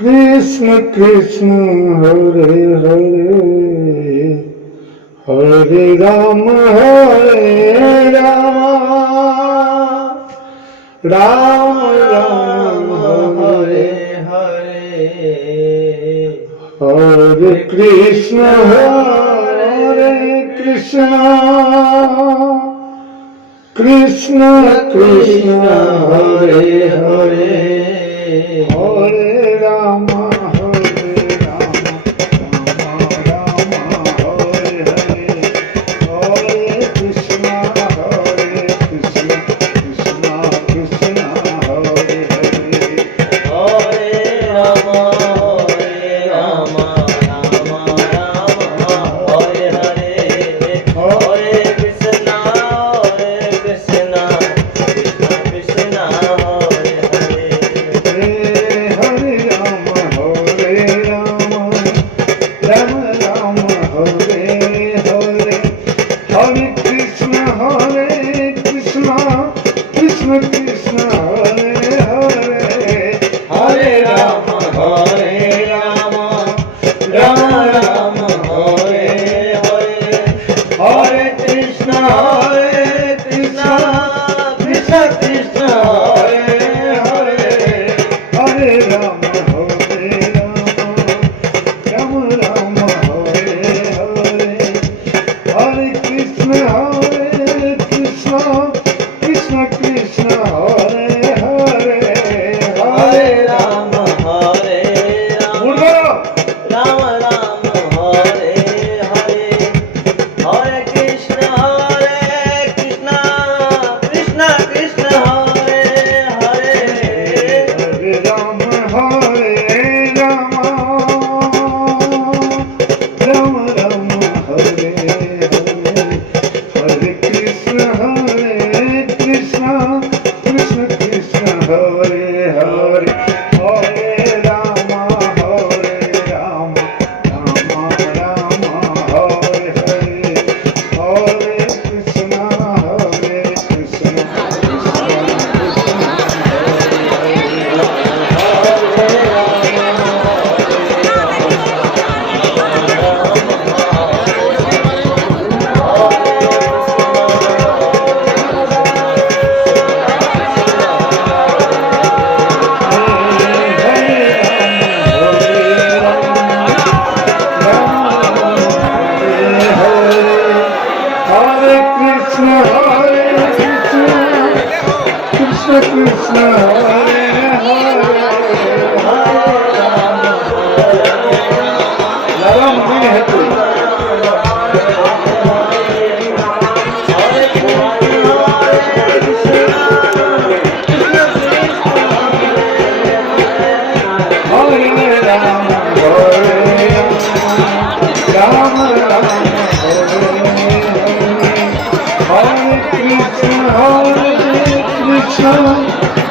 Krishna Krishna Hare Hare Hare Rama Rama Rama Hare Hare Krishna Krishna Krishna Hare Hare Hare Rama Rama Rama Hare Hare Hare Krishna Krishna Krishna Hare Hare Hare Rama Rama Rama Hare Hare Hare Krishna Krishna Krishna Hare Hare Hare Rama Rama Rama Hare Hare Hare Krishna Krishna Krishna Hare Hare Hare Rama Rama Rama Hare Hare Hare Krishna Krishna Krishna Hare Hare Hare Rama Rama Rama Hare Hare Hare Krishna Krishna Krishna Hare Hare Hare Rama Murga Rama Rama Hare Hare Hare Krishna Krishna Krishna Hare Hare Hare Rama Rama Rama Hare Hare Hare Krishna Krishna Krishna Hare Hare Hare Rama Rama Rama Hare Hare Hare Krishna Krishna Hare Krishna Krishna Krishna Hare Hare Laram din hai tu Hare Rama Rama Hare Krishna